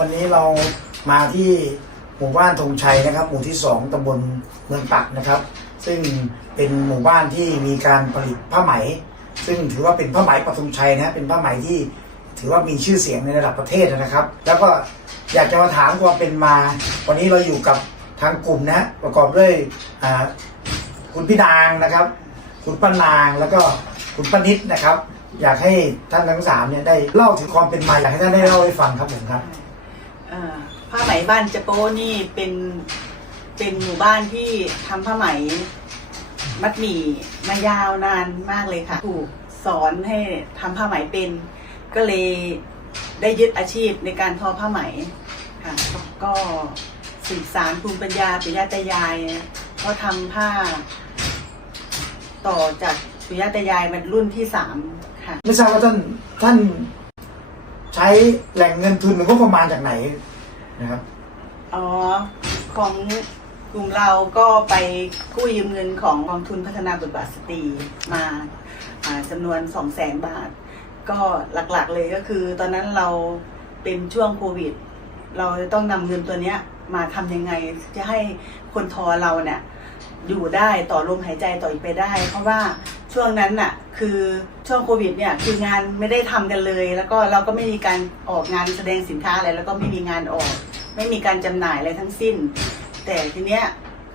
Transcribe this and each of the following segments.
วันนี้เรามาที่หมู่บ้านธงชัยนะครับ หมู่ที่สองตำบลเมืองปักนะครับ ซึ่งเป็นหมู่บ้านที่มีการผลิตผ้าไหม ซึ่งถือว่าเป็นผ้าไหมปักธงชัยนะเป็นผ้าไหมที่ถือว่ามีชื่อเสียงในระดับประเทศนะครับ แล้วก็อยากจะมาถามความเป็นมา วันนี้เราอยู่กับทางกลุ่มนะประกอบด้วยคุณพี่นางนะครับ คุณป้านางแล้วก็คุณป้านิดนะครับ อยากให้ท่านทั้งสามเนี่ยได้เล่าถึงความเป็นมาอยากให้ท่านได้เล่าให้ฟังครับผมครับ ผ้าไหมบ้านจะโป้นี่เป็นเป็นหมู่บ้านที่ทำผ้าไหม มัดหมี่มายาวนานมากเลยค่ะถูกสอนให้ทำผ้าไหมเป็น ก็เลยได้ยึดอาชีพในการทอผ้าไหมค่ะก็สืบสารภูมิปัญญาปุญญาตายายก็ทำผ้า ต่อจากปุญญาตายายมันรุ่นที่สามค่ะ ไม่ทราบว่าท่านท่าน ใช้แหล่งเงินทุนหรืองบประมาณจากไหนนะครับ อ๋อ ของกลุ่มเราก็ไปกู้ยืมเงินของกองทุนพัฒนาบทบาทสตรีมาอ่าจำนวน2 0 0แสนบาท ก็หลักๆเลยก็คือ ตอนนั้นเราเป็นช่วงโควิด เราจะต้องนำเงินตัวเนี้ยมาทำยังไงจะให้คนทอเราเนี่ย อยู่ได้ต่อลมหายใจต่ออีกไปได้ เพราะว่าช่วงนั้นน่ะ คือช่วงโควิดเนี่ยคืองานไม่ได้ทำกันเลย แล้วก็เราก็ไม่มีการออกงานแสดงสินค้าอะไรแล้วก็ไม่มีงานออก ไม่มีการจำหน่ายอะไรทั้งสิ้น แต่ทีเนี้ย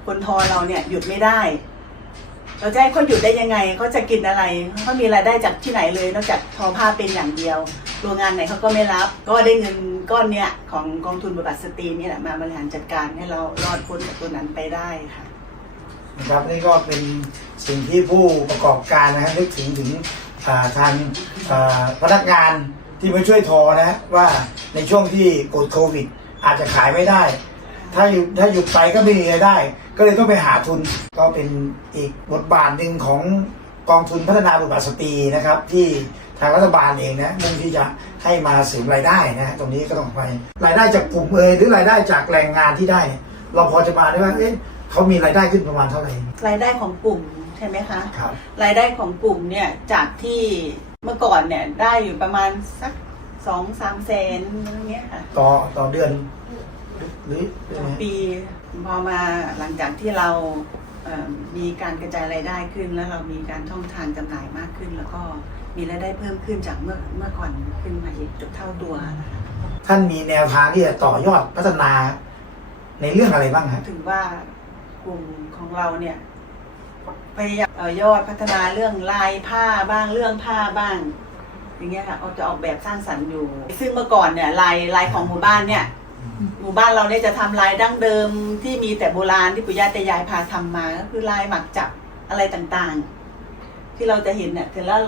คนทอเราเนี่ยหยุดไม่ได้ เราจะให้เขาหยุดได้ยังไงเขาจะกินอะไรเขามีรายได้จากที่ไหนเลย นอกจากทอผ้าเป็นอย่างเดียวโรงงานไหนเขาก็ไม่รับ ก็ได้เงินก้อนเนี้ยของกองทุนบทบาทสตรีนี่แหละมาบริหารจัดการให้เรารอดพ้นจากตัวนั้นไปได้ค่ะ นะครับนี่ก็เป็นสิ่งที่ผู้ประกอบการนะฮะนึกถึงถึงาทางพนักงานที่มาช่วยทอนะฮะว่าในช่วงที่กดโควิด อาจจะขายไม่ได้ ถ้าหยุดถ้าหยุดไปก็ไม่มีรายได้ ก็เลยต้องไปหาทุนก็เป็นอีกบทบาทหนึ่งของกองทุนพัฒนาบทบาสตรีนะครับ ที่ทางรัฐบาลเองนะมุ่งที่จะให้มาเสริมรายได้นะฮะตรงนี้ก็ต้องไปรายได้จากกลุ่มเอยหรือรายได้จากแรงงานที่ได้เนี่ยเราพอจะมาได้ว่าเอ๊ะ เขามีรายได้ขึ้นประมาณเท่าไหร่ รายได้ของกลุ่มใช่ไหมคะ ครับ รายได้ของกลุ่มเนี่ยจากที่เมื่อก่อนเนี่ยได้อยู่ประมาณสักสองสามแสนอะไรเงี้ยค่ะ ต่อต่อเดือน หรือหรือต่อยังไงปีพอมาหลังจากที่เราเอ่อมีการกระจายรายได้ขึ้น แล้วเรามีการช่องทางจำหน่ายมากขึ้น แล้วก็มีรายได้เพิ่มขึ้นจากเมื่อเมื่อก่อนขึ้นมาอีกเกือบเท่าตัวนะคะท่านมีแนวทางที่จะต่อยอดพัฒนาในเรื่องอะไรบ้างครับถือว่า กลุ่มของเราเนี่ยพยายามเอ่อยอดพัฒนาเรื่องลายผ้าบ้างเรื่องผ้าบ้าง อย่างเงี้ยค่ะเราจะออกแบบสร้างสรรค์อยู่ ซึ่งเมื่อก่อนเนี่ยลายลายของหมู่บ้านเนี่ยหมู่บ้านเราเนี่ยจะทำลายดั้งเดิมที่มีแต่โบราณที่ปู่ย่าตายายพาทำมาก็คือลายหมักจับอะไรต่างๆ ที่เราจะเห็นเนี่ยเสร็จแล้ว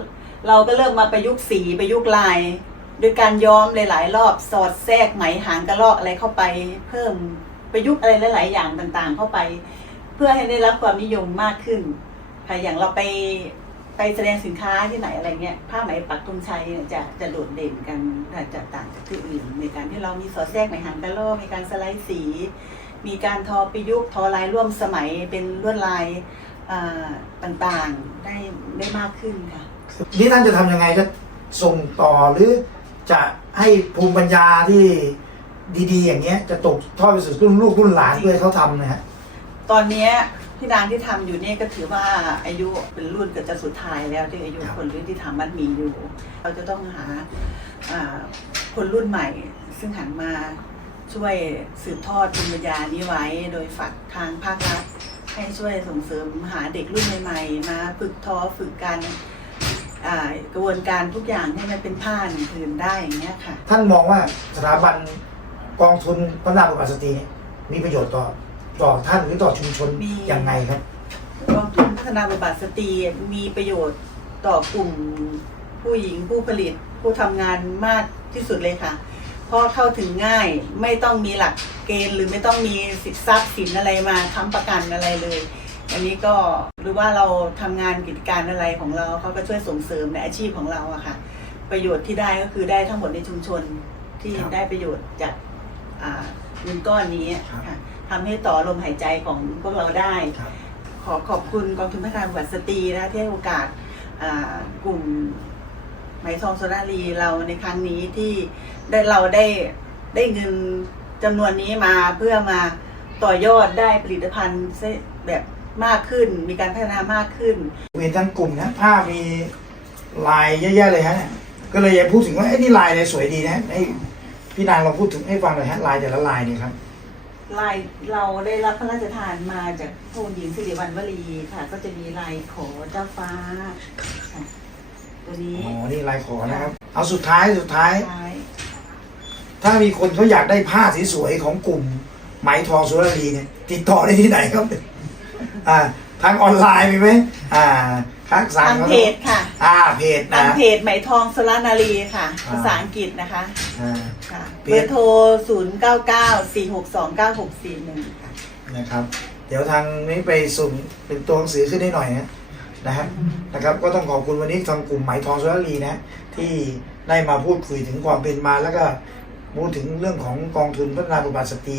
เราก็เริ่มมาประยุกต์สีประยุกต์ลายโดยการย้อมหลายๆ รอบสอดแทรกไหมหางกระรอกอะไรเข้าไป เพิ่มประยุกต์อะไรหลาย ๆ อย่างต่างๆ เข้าไป เพื่อให้ได้รับความนิยมมากขึ้นค่ะอย่างเราไปไปแสดงสินค้าที่ไหนอะไรเงี้ยผ้าไหมปักธงชัยเนี่ยจะจะโดดเด่นกันจะต่างจากที่อื่น ในการที่เรามีสอดแทรกไหมหางกระรอกมีการสไลด์สี มีการทอประยุกต์ทอลายร่วมสมัยเป็นลวดลายอ่าต่างๆได้ได้มากขึ้นค่ะนี่ท่านจะทำยังไงจะส่งต่อหรือจะให้ภูมิปัญญาที่ดีๆ อย่างเงี้ยจะตกทอดไปสู่รุ่นลูกรุ่นหลานเพื่อเขาทำนะฮะ ตอนเนี้ยพี่นางที่ทำอยู่เนี่ยก็ถือว่าอายุเป็นรุ่นเกือบจะสุดท้ายแล้วที่อายุคนรุ่นที่ทำมันมีอยู่ เราจะต้องหาอ่าคนรุ่นใหม่ ซึ่งหันมาช่วยสืบทอดภูมิปัญญานี้ไว้ โดยฝากทางภาครัฐให้ช่วยส่งเสริมหาเด็กรุ่นใหม่ๆ มาฝึกทอฝึกการอ่ากระบวนการทุกอย่างให้มันเป็นผ้านผืนได้อย่างเงี้ยค่ะ ท่านมองว่าสถาบันกองทุนพัฒนาบทบาทสตรีเนี่ยมีประโยชน์ต่อ ต่อท่านหรือต่อชุมชนมี ยังไงครับ กองทุนพัฒนาบทบาทสตรีมีประโยชน์ต่อกลุ่มผู้หญิงผู้ผลิตผู้ทำงานมากที่สุดเลยค่ะ เพราะเข้าถึงง่ายไม่ต้องมีหลักเกณฑ์หรือไม่ต้องมีสิทธิทรัพย์สินอะไรมาค้ำประกันอะไรเลย อันนี้ก็หรือว่าเราทำงานกิจการอะไรของเราเขาก็ช่วยส่งเสริมในอาชีพของเราอะค่ะ ประโยชน์ที่ได้ก็คือได้ทั้งหมดในชุมชนที่ครับ ได้ประโยชน์จากอ่า เงินก้อนนี้ครับ ค่ะทำให้ต่อลมหายใจของพวกเราได้ ครับ ขอขอบคุณกองทุนพัฒนาบทบาทสตรีนะที่ให้โอกาสอ่ากลุ่มไหมทองโซนารีเราในครั้งนี้ที่ได้เราได้ได้เงินจำนวนนี้มาเพื่อมาต่อยอดได้ผลิตภัณฑ์แบบมากขึ้น มีการพัฒนามากขึ้นเห็นทั้งกลุ่มนะผ้ามีลายเยอะแยะเลยฮะก็เลยอยากพูดถึงว่าไอ้ยนี่ลายอะไรสวยดีนะให้ พี่นางลองพูดถึงให้ฟังหน่อยฮะลายแต่ละลายเนี่ยครับ ลายเราได้รับพระราชทานมาจากพระองค์หญิงสิริวัณวลีค่ะ ก็จะมีลายขอเจ้าฟ้าค่ะตัวนี้ อ๋อ นี่ลายขอนะครับ เอาสุดท้ายสุดท้าย ท้ายถ้ามีคนเขาอยากได้ผ้าสวยๆของกลุ่มไหมทองสุรรีเนี่ยติดต่อได้ที่ไหนครับ อ่า ทางออนไลน์มีไหมอ่า ทักสั่งทางเขาเพจค่ะอ่าเพจทางนะเพจไหมทองสระนารีค่ะ อ่า ภาษาอังกฤษนะคะอ่า ค่ะเพเบอจร์โทร 0 9 9 4 6 2 9 6 4 1 ค่ะ นะครับ เดี๋ยวทางนี้ไปสุ่มเป็นตัวหนังสือขึ้นให้หน่อยนะนะฮะนะครับก็ต้องขอบคุณวันนี้ทางกลุ่มไหมทองสุรรีนะ ที่ได้มาพูดคุยถึงความเป็นมาแล้วก็พูดถึงเรื่องของกองทุนพัฒนาบุตรสตรี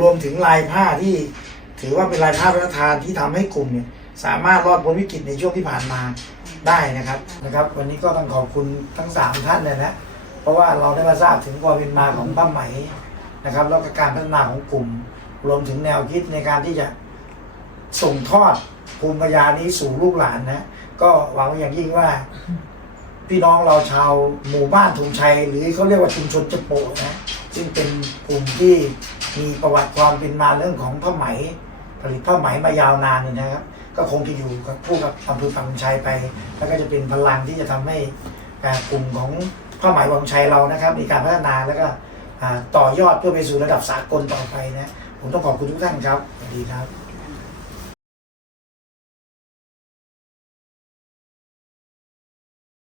รวมถึงลายผ้าที่ถือว่าเป็นลายผ้าพระราชทานที่ทำให้กลุ่มเนี่ย สามารถรอดพ้นวิกฤตในช่วงที่ผ่านมาได้นะครับนะครับ วันนี้ก็ต้องขอบคุณทั้งสามท่านเลยนะเพราะว่าเราได้มาทราบถึงความเป็นมาของผ้าไหมนะครับแล้วก็การพัฒนาของกลุ่ม รวมถึงแนวคิดในการที่จะส่งทอดภูมิปัญญานี้สู่ลูกหลานนะก็หวังอย่างยิ่งว่าพี่น้องเราชาวหมู่บ้านธงชัย หรือเขาเรียกว่าชุมชนจะโปะนะซึ่งเป็นกลุ่มที่มีประวัติความเป็นมาเรื่องของผ้าไหม ผลิตผ้าไหมมายาวนานเนี่ยนะครับ ก็คงจะอยู่กับผู้กับอำเภอปังชัยไป แล้วก็จะเป็นพลังที่จะทำให้การกลุ่มของข้าหมายวังชัยเรานะครับ มีการพัฒนาแล้วก็ต่อยอดเพื่อไปสู่ระดับสากลต่อไปนะ ผมต้องขอบคุณทุกท่านครับสวัสดีครับ